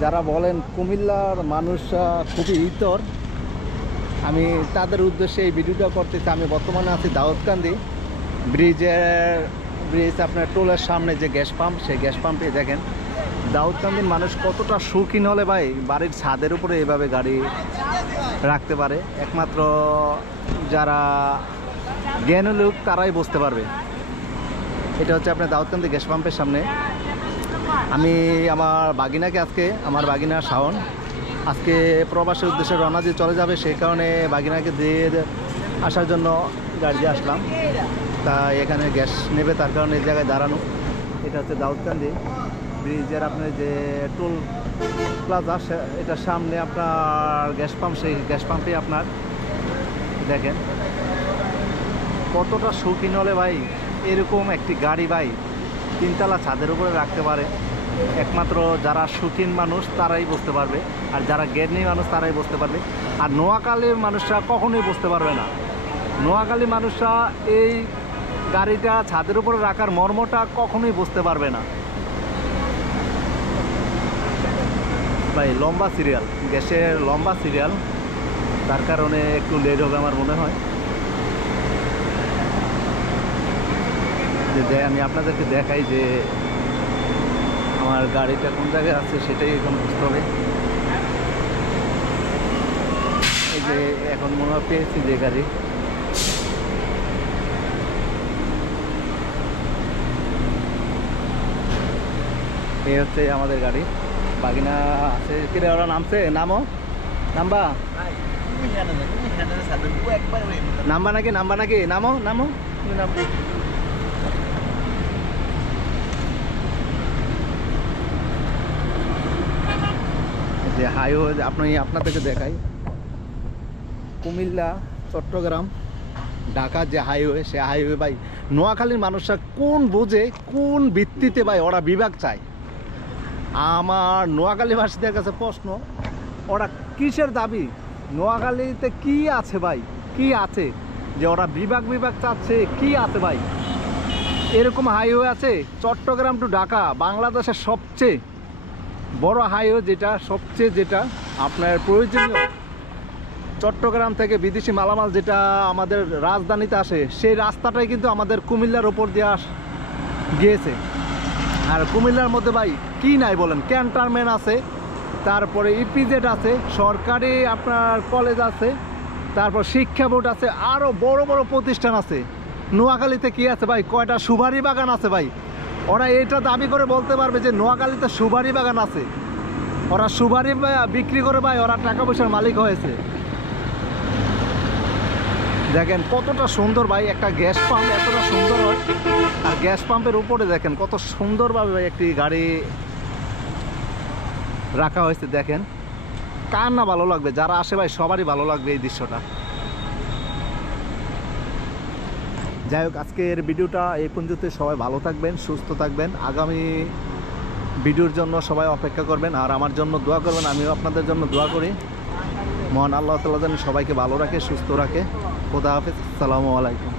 যারা বলেন কুমিল্লার মানুষরা খুবই ইতর, আমি তাদের উদ্দেশ্যে এই ভিডিওটা করতেছি। আমি বর্তমানে আছি দাউদকান্দি ব্রিজের, ব্রিজ আপনার টোলের সামনে যে গ্যাস পাম্প, সেই গ্যাস পাম্পে দেখেন। দাউদকান্দির মানুষ কতটা শৌখিন হলে ভাই, বাড়ির ছাদের উপরে এভাবে গাড়ি রাখতে পারে। একমাত্র যারা জ্ঞান লোক, তারাই বুঝতে পারবে। এটা হচ্ছে আপনার দাউদকান্দি গ্যাস পাম্পের সামনে। আমি আমার বাগিনাকে আজকে, আমার বাগিনা শাওন, আজকে প্রবাসের উদ্দেশ্যে রওনা দিয়ে চলে যাবে, সেই কারণে বাগিনাকে দিয়ে আসার জন্য গাড়ি আসলাম। তা এখানে গ্যাস নেবে, তার কারণে এই জায়গায় দাঁড়ানো। এটা হচ্ছে দাউদকান্দি ব্রিজের আপনার যে টোল প্লাজা এটার সামনে আপনার গ্যাস পাম্প, সেই গ্যাস পাম্পে আপনার, দেখেন। কতটা শৌখিন হলে ভাই। এরকম একটি গাড়ি ভাই তিনতলা ছাদের উপরে রাখতে পারে। একমাত্র যারা শৌখিন মানুষ, তারাই বুঝতে পারবে। আর যারা জ্ঞানী মানুষ, তারাই বুঝতে পারবে। আর নোয়াখালীর মানুষরা কখনোই বুঝতে পারবে না। নোয়াখালী মানুষরা এই গাড়িটা ছাদের উপরে রাখার মর্মটা কখনোই বুঝতে পারবে না। ভাই, লম্বা সিরিয়াল। গ্যাসের লম্বা সিরিয়াল। তার কারণে একটু লেট হবে আমার মনে হয়। যে আমি আপনাদেরকে দেখাই যে আমার গাড়িটা কোন জায়গায় আছে সেটাই এখন বুঝতে হবে। এই যে এখন মনে হয় পেয়েছি যে গাড়ি। এই হচ্ছে আমাদের গাড়ি। বাগিনা আছে কিরে ওরা নামছে? নামো। নামবা? নামবা নাকি? নামবা নাকি? নামো নামো। তুমি নামো। যে হাইওয়ে আপনি, আপনাদেরকে দেখাই। কুমিল্লা, চট্টগ্রাম ঢাকা যে হাইওয়ে সে হাইওয়ে ভাই, নোয়াখালীর মানুষরা কোন বোঝে, কোন ভিত্তিতে ভাই ওরা বিভাগ চায়? আমার নোয়াখালীবাসীদের কাছে প্রশ্ন, ওরা কিসের দাবি? নোয়াখালীতে কি আছে ভাই? কি আছে? যে ওরা বিভাগ বিভাগ চাচ্ছে, কি আছে ভাই? এরকম হাইওয়ে আছে, চট্টগ্রাম টু ঢাকা, বাংলাদেশের সবচেয়ে বড় হাইওয়ে যেটা, সবচেয়ে যেটা আপনার প্রয়োজনীয়। চট্টগ্রাম থেকে বিদেশি মালামাল যেটা আমাদের রাজধানীতে আসে, সেই রাস্তাটাই কিন্তু আমাদের কুমিল্লার ওপর দিয়ে আস, গিয়েছে। আর কুমিল্লার মধ্যে ভাই, কি নাই বলেন? ক্যান্টারম্যান আছে, তারপরে ইপিজেড আছে, সরকারি আপনার কলেজ আছে, তারপর শিক্ষা বোর্ড আছে আরও বড় বড় প্রতিষ্ঠান আছে। নোয়াখালীতে কি আছে ভাই? কয়টা সুপারি বাগান আছে ভাই? ওরা এটা দাবি করে বলতে পারবে যে নোয়াখালীতে সুপারি বাগান আছে। ওরা সুপারি বা- বিক্রি করে ভাই, ওরা টাকা পয়সার মালিক হয়েছে। দেখেন কতটা সুন্দর ভাই, একটা গ্যাস পাম্প এতটা সুন্দর হয়। আর গ্যাস পাম্পের উপরে দেখেন কত সুন্দরভাবে ভাই একটি গাড়ি রাখা হয়েছে, দেখেন। কার না ভালো লাগবে? যারা আসে ভাই, সবারই ভালো লাগবে এই দৃশ্যটা। যাই হোক, আজকের ভিডিওটা এই পর্যন্ত সবাই ভালো থাকবেন, সুস্থ থাকবেন। আগামী ভিডিওর জন্য সবাই অপেক্ষা করবেন আর আমার জন্য দোয়া করবেন, আমিও আপনাদের জন্য দোয়া করি। মহান আল্লাহ তালা যেন সবাইকে ভালো রাখে, সুস্থ রাখে। খোদা হাফেজ, আসসালামু আলাইকুম।